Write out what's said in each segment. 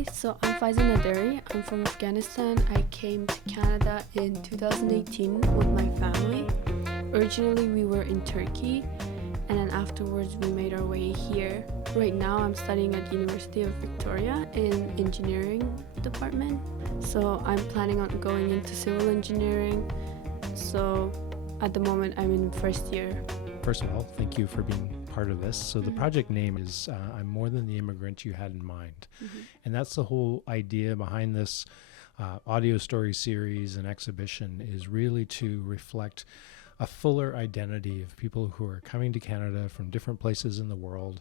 Hi, so I'm Faeze Naderi. I'm from Afghanistan. I came to Canada in 2018 with my family. Originally, we were in Turkey, and then afterwards, we made our way here. Right now, I'm studying at University of Victoria in engineering department. So I'm planning on going into civil engineering. So at the moment, I'm in first year. First of all, thank you for being part of this. So the project name is I'm More Than the Immigrant You Had in Mind. And that's the whole idea behind this audio story series and exhibition, is really to reflect a fuller identity of people who are coming to Canada from different places in the world,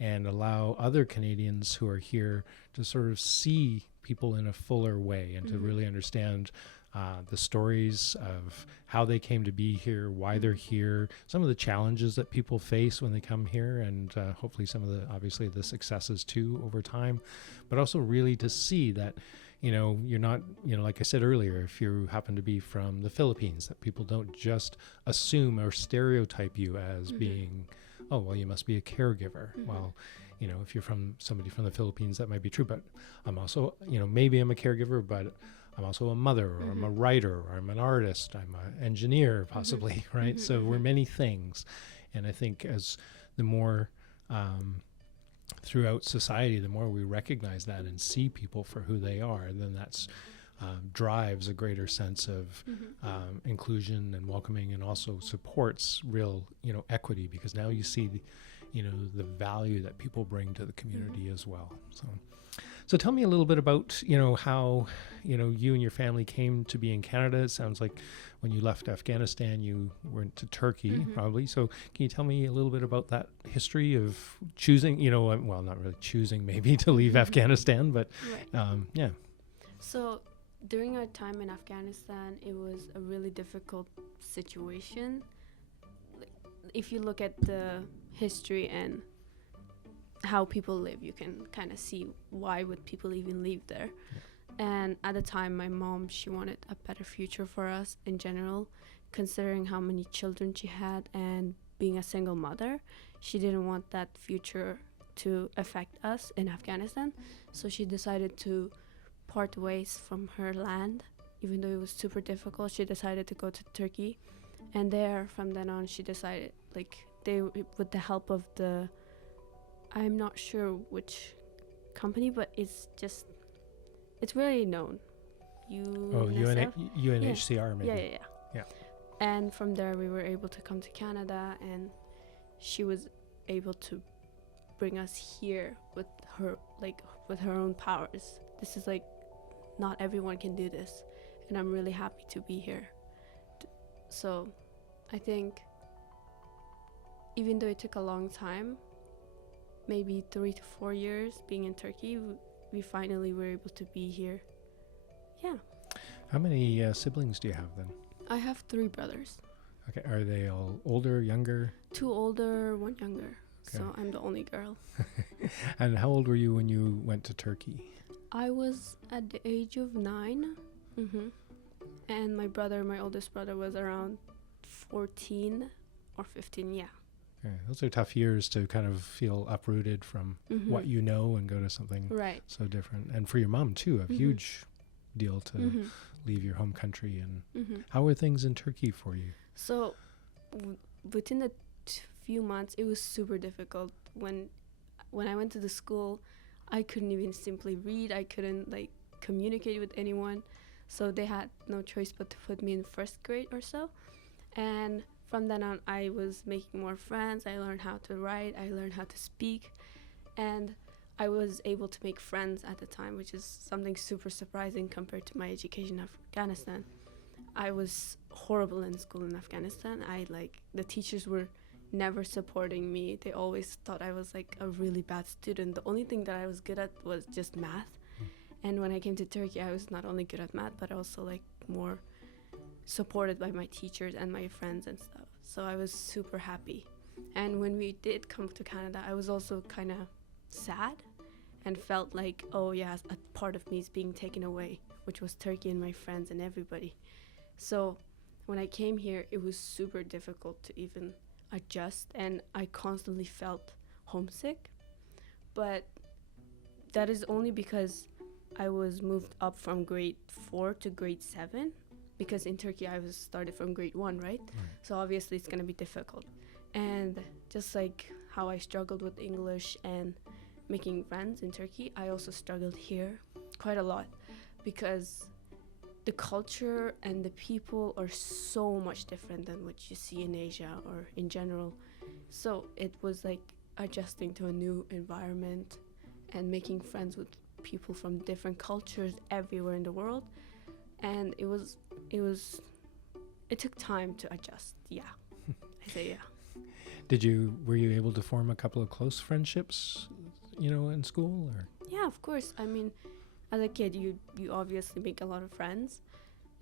and allow other Canadians who are here to sort of see people in a fuller way and to really understand the stories of how they came to be here, why they're here, some of the challenges that people face when they come here, and hopefully some of the, obviously, the successes too over time, but also really to see that, you know, you're not, you know, like I said earlier, if you happen to be from the Philippines, that people don't just assume or stereotype you as being, oh, well, you must be a caregiver. Well, you know, if you're from somebody from the Philippines, that might be true, but I'm also, you know, maybe I'm a caregiver, but I'm also a mother, or I'm a writer, or I'm an artist, I'm an engineer, possibly, right? So we're many things. And I think as the more throughout society, the more we recognize that and see people for who they are, then that's drives a greater sense of inclusion and welcoming, and also supports real, you know, equity, because now you see the, you know, the value that people bring to the community as well. So tell me a little bit about, you know, how, you know, you and your family came to be in Canada. It sounds like when you left Afghanistan, you went to Turkey, probably. So can you tell me a little bit about that history of choosing, you know, well, not really choosing maybe to leave Afghanistan, but yeah. So during our time in Afghanistan, it was a really difficult situation. If you look at the history and how people live, you can kind of see why would people even leave there. And at the time, my mom, she wanted a better future for us in general, considering how many children she had and being a single mother. She didn't want that future to affect us in Afghanistan, so she decided to part ways from her land. Even though it was super difficult, she decided to go to Turkey, and there, from then on, she decided, like, they, with the help of the, I'm not sure which company, but it's really known. UNHCR, maybe. Yeah. And from there, we were able to come to Canada, and she was able to bring us here with her, like, with her own powers. This is like, not everyone can do this, and I'm really happy to be here. So I think even though it took a long time, maybe 3 to 4 years being in Turkey, we finally were able to be here. Yeah. How many siblings do you have then? I have 3 brothers. Okay. Are they all older, younger? 2 older, 1 younger. Okay. So I'm the only girl. And how old were you when you went to Turkey? I was at the age of 9. And my oldest brother, was around 14 or 15, yeah. Okay. Those are tough years to kind of feel uprooted from what you know and go to something so different. And for your mom too, a huge deal to leave your home country. And how were things in Turkey for you? So within the few months, it was super difficult. When I went to the school, I couldn't even simply read. I couldn't, like, communicate with anyone. So they had no choice but to put me in first grade or so. And from then on, I was making more friends. I learned how to write. I learned how to speak. And I was able to make friends at the time, which is something super surprising compared to my education in Afghanistan. I was horrible in school in Afghanistan. The teachers were never supporting me. They always thought I was, like, a really bad student. The only thing that I was good at was just math. And when I came to Turkey, I was not only good at math, but also, like, more supported by my teachers and my friends and stuff. So I was super happy. And when we did come to Canada, I was also kind of sad and felt like, oh yes, a part of me is being taken away, which was Turkey and my friends and everybody. So when I came here, it was super difficult to even adjust, and I constantly felt homesick. But that is only because I was moved up from grade 4 to grade 7, because in Turkey I was started from grade 1, right? So obviously it's gonna be difficult. And just like how I struggled with English and making friends in Turkey, I also struggled here quite a lot, because the culture and the people are so much different than what you see in Asia or in general. So it was like adjusting to a new environment and making friends with people from different cultures everywhere in the world. And it took time to adjust. Yeah. I say yeah. Were you able to form a couple of close friendships, in school, or? Yeah, of course. I mean, as a kid, you obviously make a lot of friends,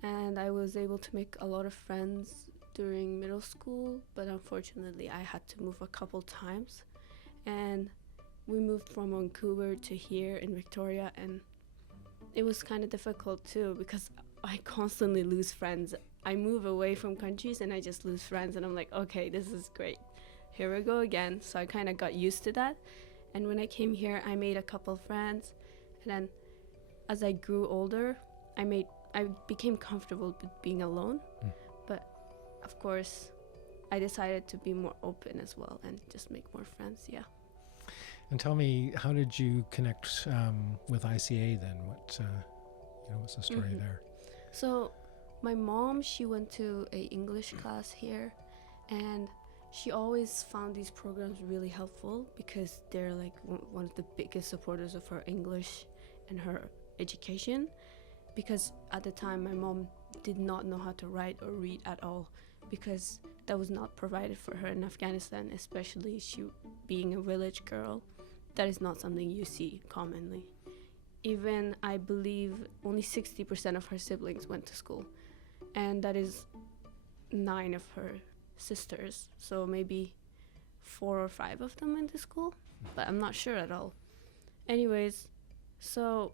and I was able to make a lot of friends during middle school, but unfortunately I had to move a couple times, and we moved from Vancouver to here in Victoria, and it was kind of difficult too, because I constantly lose friends. I move away from countries and I just lose friends, and I'm like, okay, this is great, here we go again. So I kind of got used to that, and when I came here I made a couple friends, and then as I grew older, I became comfortable with being alone. But of course, I decided to be more open as well and just make more friends. Yeah. And tell me, how did you connect with ICA then? What's the story there? So my mom, she went to a English class here, and she always found these programs really helpful, because they're like one of the biggest supporters of her English and her education, because at the time my mom did not know how to write or read at all, because that was not provided for her in Afghanistan, especially she being a village girl. That is not something you see commonly. Even I believe only 60% of her siblings went to school, and that is 9 of her sisters, so maybe 4 or 5 of them went to school, but I'm not sure at all. Anyways, so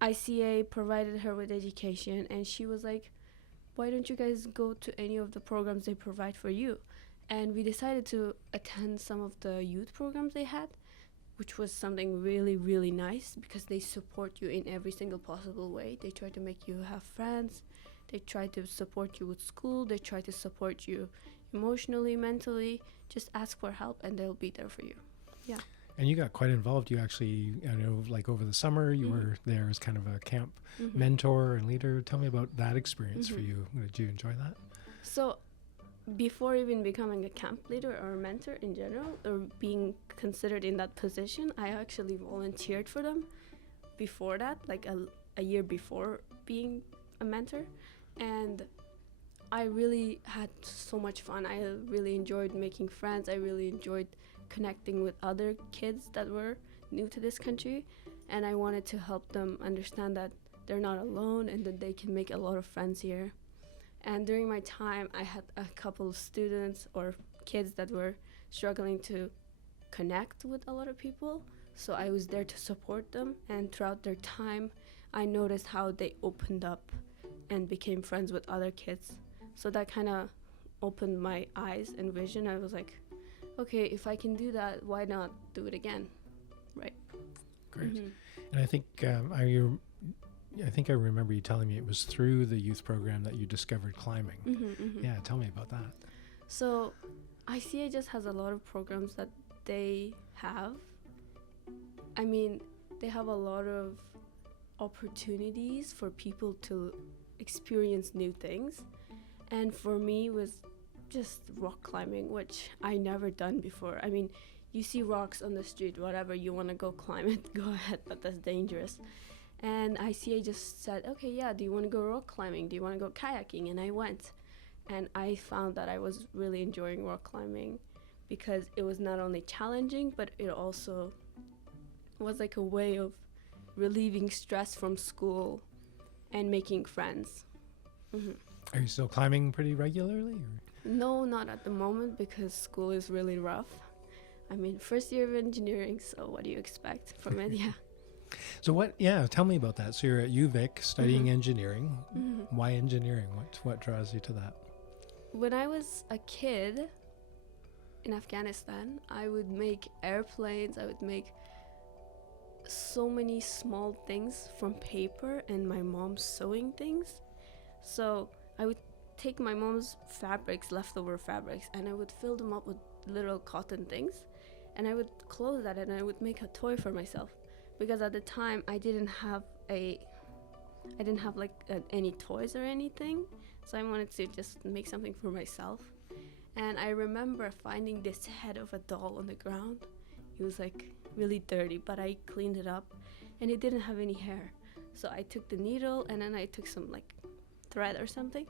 ICA provided her with education, and she was like, why don't you guys go to any of the programs they provide for you? And we decided to attend some of the youth programs they had, which was something really, really nice, because they support you in every single possible way. They try to make you have friends. They try to support you with school. They try to support you emotionally, mentally. Just ask for help and they'll be there for you. Yeah. And you got quite involved. You actually, like over the summer, you were there as kind of a camp mentor and leader. Tell me about that experience for you. Did you enjoy that? So before even becoming a camp leader or a mentor in general, or being considered in that position, I actually volunteered for them before that, like a year before being a mentor. And I really had so much fun. I really enjoyed making friends. I really enjoyed connecting with other kids that were new to this country, and I wanted to help them understand that they're not alone and that they can make a lot of friends here. And during my time, I had a couple of students or kids that were struggling to connect with a lot of people, so I was there to support them, and throughout their time I noticed how they opened up and became friends with other kids. So that kind of opened my eyes and vision. I was like, okay, if I can do that, why not do it again? Right. Great. And I think I think I remember you telling me it was through the youth program that you discovered climbing. Yeah, tell me about that. So ICA just has a lot of programs that they have. I mean, they have a lot of opportunities for people to experience new things. And for me, it was just rock climbing, which I never done before. I mean, you see rocks on the street, whatever, you want to go climb it, go ahead, but that's dangerous. And ICA just said, okay, yeah, do you want to go rock climbing? Do you want to go kayaking? And I went. And I found that I was really enjoying rock climbing, because it was not only challenging, but it also was like a way of relieving stress from school and making friends. Are you still climbing pretty regularly? Or? No, not at the moment, because school is really rough. I mean, first year of engineering, so what do you expect from it? Yeah. So tell me about that. So you're at UVic studying engineering. Why engineering? What draws you to that? When I was a kid in Afghanistan, I would make airplanes, I would make so many small things from paper and my mom's sewing things. So I would take my mom's fabrics, leftover fabrics, and I would fill them up with little cotton things, and I would close that and I would make a toy for myself, because at the time I didn't have like any toys or anything, so I wanted to just make something for myself. And I remember finding this head of a doll on the ground. It was like really dirty, but I cleaned it up and it didn't have any hair. So I took the needle and then I took some like thread or something,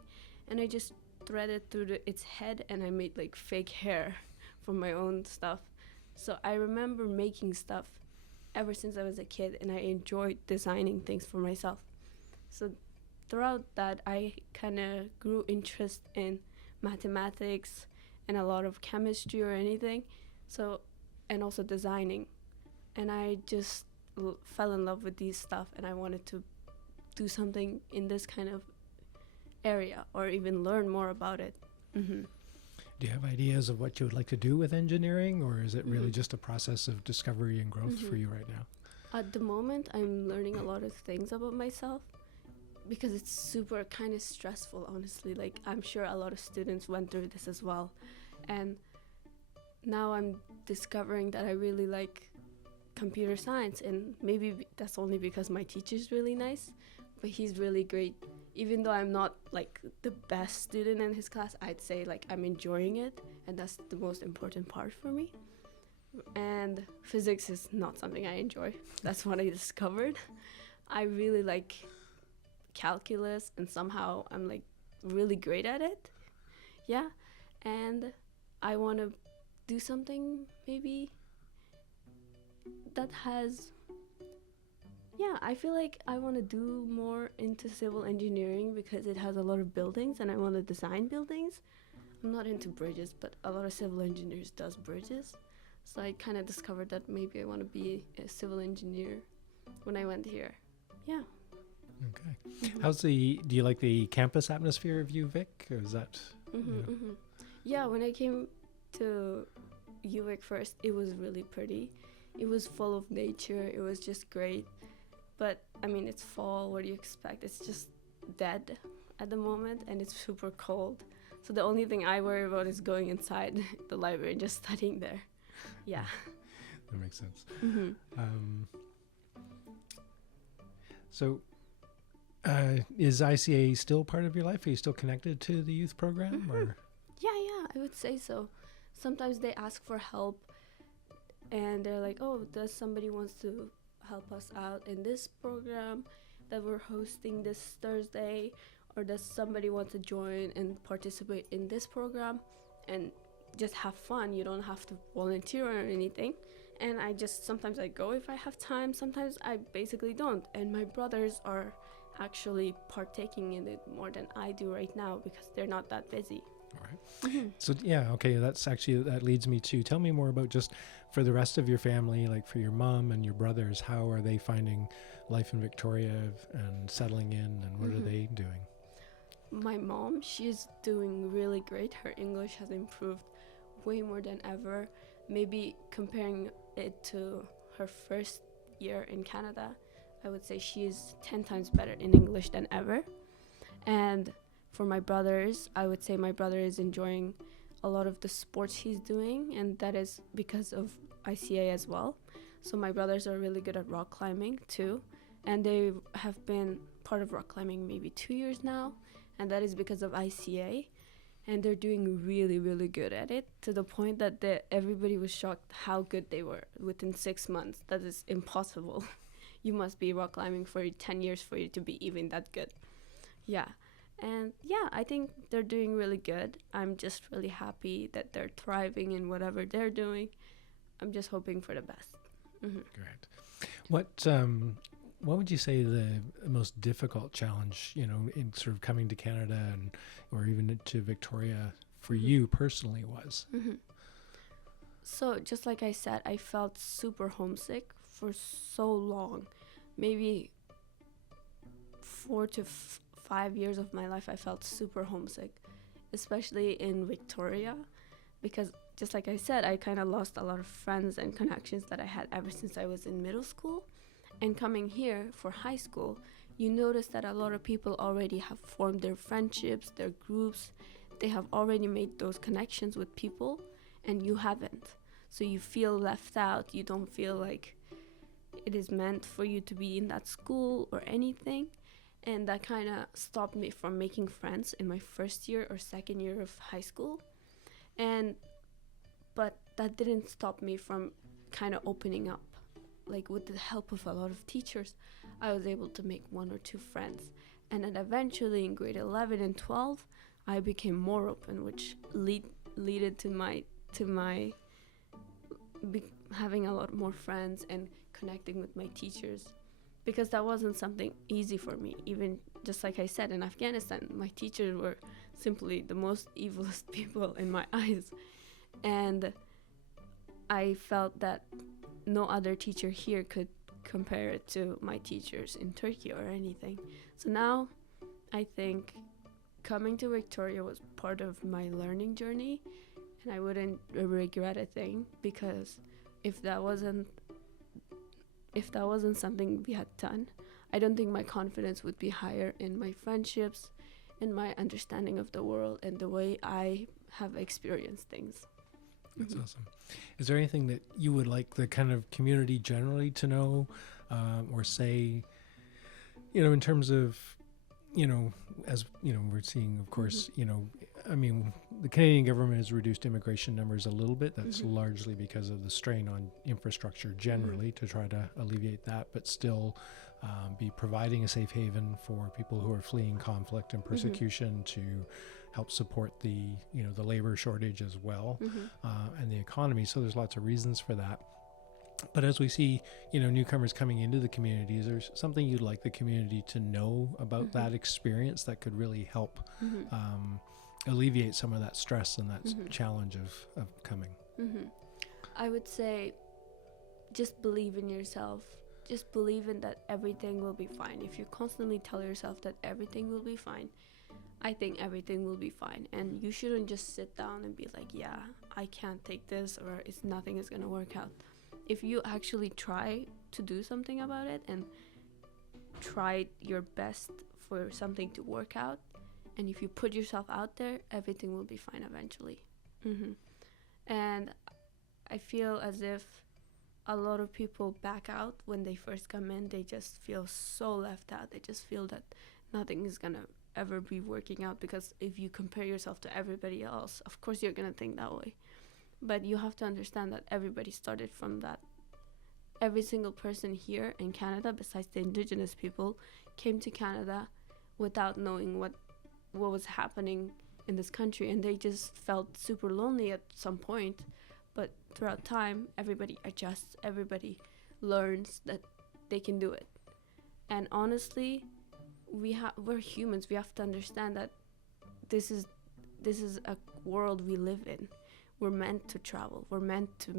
and I just threaded through its head, and I made like fake hair from my own stuff. So I remember making stuff ever since I was a kid, and I enjoyed designing things for myself. So throughout that, I kind of grew interest in mathematics and a lot of chemistry or anything. So, and also designing. And I just fell in love with these stuff, and I wanted to do something in this kind of area or even learn more about it. Mm-hmm. Do you have ideas of what you would like to do with engineering, or is it really just a process of discovery and growth for you right now? At the moment, I'm learning a lot of things about myself, because it's super kind of stressful, honestly. Like, I'm sure a lot of students went through this as well. And now I'm discovering that I really like computer science, and maybe that's only because my teacher's really nice, but he's really great. Even though I'm not like the best student in his class, I'd say like I'm enjoying it, and that's the most important part for me. And physics is not something I enjoy. That's what I discovered. I really like calculus, and somehow I'm like really great at it. Yeah, and I want to do something maybe that has, I feel like I want to do more into civil engineering, because it has a lot of buildings and I want to design buildings. I'm not into bridges, but a lot of civil engineers does bridges. So I kind of discovered that maybe I want to be a civil engineer when I went here. Yeah. Okay. Do you like the campus atmosphere of UVic? Or is that? Yeah, when I came to UVic first, it was really pretty. It was full of nature. It was just great. But I mean, it's fall. What do you expect? It's just dead at the moment, and it's super cold. So the only thing I worry about is going inside the library and just studying there. Yeah. That makes sense. Is ICA still part of your life? Are you still connected to the youth program? Or? Yeah, I would say so. Sometimes they ask for help, and they're like, oh, does somebody wants to help us out in this program that we're hosting this Thursday, or does somebody want to join and participate in this program and just have fun? You don't have to volunteer or anything. And sometimes I go if I have time, sometimes I basically don't. And my brothers are actually partaking in it more than I do right now, because they're not that busy. All right. So that leads me to, tell me more about, just for the rest of your family, like for your mom and your brothers, how are they finding life in Victoria and settling in, and what are they doing? My mom, she's doing really great. Her English has improved way more than ever. Maybe comparing it to her first year in Canada, I would say she is 10 times better in English than ever. And for my brothers, I would say my brother is enjoying a lot of the sports he's doing, and that is because of ICA as well. So my brothers are really good at rock climbing too, and they have been part of rock climbing maybe 2 years now, and that is because of ICA. And they're doing really, really good at it, to the point that everybody was shocked how good they were within 6 months. That is impossible. You must be rock climbing for 10 years for you to be even that good. Yeah. And I think they're doing really good. I'm just really happy that they're thriving in whatever they're doing. I'm just hoping for the best. Great. What would you say the most difficult challenge, in sort of coming to Canada or even to Victoria for you personally was? So just like I said, I felt super homesick for so long. Maybe 4 to 5 years of my life, I felt super homesick, especially in Victoria, because just like I said, I kind of lost a lot of friends and connections that I had ever since I was in middle school. And coming here for high school, you notice that a lot of people already have formed their friendships, their groups. They have already made those connections with people, and you haven't. So you feel left out. You don't feel like it is meant for you to be in that school or anything. And that kind of stopped me from making friends in my first year or second year of high school. But that didn't stop me from kind of opening up. Like, with the help of a lot of teachers, I was able to make 1 or 2 friends. And then eventually in grade 11 and 12, I became more open, which leaded to my having a lot more friends and connecting with my teachers, because that wasn't something easy for me. Even just like I said, in Afghanistan, my teachers were simply the most evilest people in my eyes, and I felt that no other teacher here could compare it to my teachers in Turkey or anything. So now I think coming to Victoria was part of my learning journey, and I wouldn't regret a thing, because if that wasn't something we had done, I don't think my confidence would be higher in my friendships, in my understanding of the world, and the way I have experienced things. That's awesome. Is there anything that you would like the kind of community generally to know, or say, in terms of, as, we're seeing, of course, the Canadian government has reduced immigration numbers a little bit. That's largely because of the strain on infrastructure generally to try to alleviate that, but still be providing a safe haven for people who are fleeing conflict and persecution to help support the labor shortage as well, and the economy. So there's lots of reasons for that. But as we see, newcomers coming into the community, is there something you'd like the community to know about that experience that could really help alleviate some of that stress and that challenge of coming? I would say just believe in yourself. Just believe in that everything will be fine. If you constantly tell yourself that everything will be fine, I think everything will be fine. And you shouldn't just sit down and be like, yeah, I can't take this, or nothing is going to work out. If you actually try to do something about it and try your best for something to work out, and if you put yourself out there, everything will be fine eventually. And I feel as if a lot of people back out when they first come in. They just feel so left out. They just feel that nothing is going to ever be working out, because if you compare yourself to everybody else, of course you're going to think that way. But you have to understand that everybody started from that. Every single person here in Canada, besides the Indigenous people, came to Canada without knowing what was happening in this country, and they just felt super lonely at some point. But throughout time, everybody adjusts, everybody learns that they can do it. And honestly, we're humans. We have to understand that this is a world we live in. We're meant to travel. We're meant to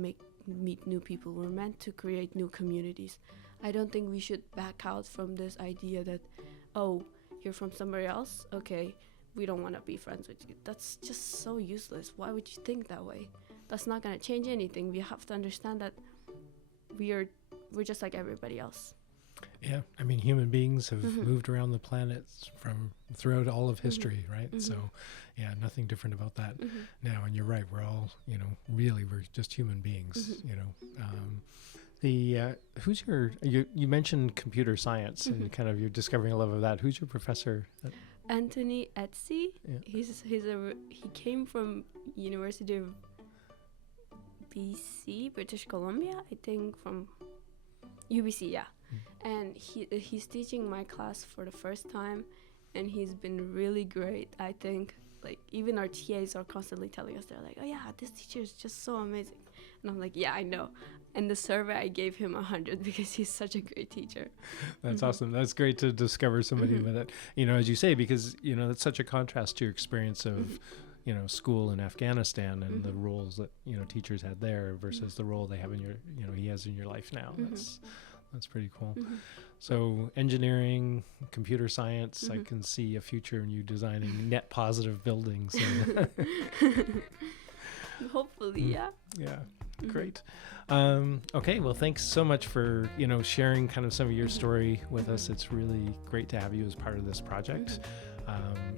meet new people. We're meant to create new communities. I don't think we should back out from this idea that, oh, you're from somewhere else? Okay, we don't want to be friends with you. That's just so useless. Why would you think that way? That's not going to change anything. We have to understand that we're just like everybody else. Yeah, I mean, human beings have moved around the planet from throughout all of history, right? So, yeah, nothing different about that now. And you're right, we're all, we're just human beings, Who's you mentioned computer science and kind of you're discovering a love of that. Who's your professor? Anthony Etsy. Yeah. He came from University of BC, British Columbia, I think, from UBC, yeah. And he's teaching my class for the first time, and he's been really great. I think, like, even our TAs are constantly telling us, they're like, oh yeah, this teacher is just so amazing. And I'm like, yeah, I know. And the survey, I gave him 100 because he's such a great teacher. That's awesome. That's great to discover somebody with it, as you say, because, that's such a contrast to your experience of, school in Afghanistan and the roles that, teachers had there versus the role they have in he has in your life now. That's pretty cool. So engineering, computer science, I can see a future in you designing net positive buildings. Hopefully, yeah. Yeah, great. Okay, well, thanks so much for sharing kind of some of your story with us. It's really great to have you as part of this project.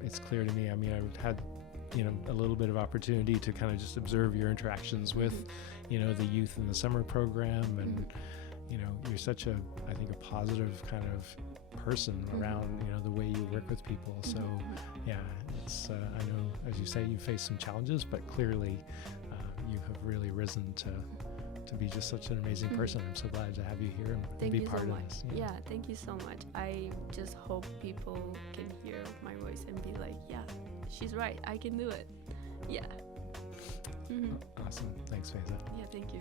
It's clear to me. I mean, I've had a little bit of opportunity to kind of just observe your interactions with the youth in the summer program, and you're such a positive kind of person around the way you work with people. So yeah, it's I know, as you say, you face some challenges, but clearly you have really risen to be just such an amazing person. I'm so glad to have you here and be part of this. Yeah, thank you so much. I just hope people can hear my voice and be like, yeah, she's right, I can do it. Yeah. Awesome. Thanks, Faeze. Yeah, thank you.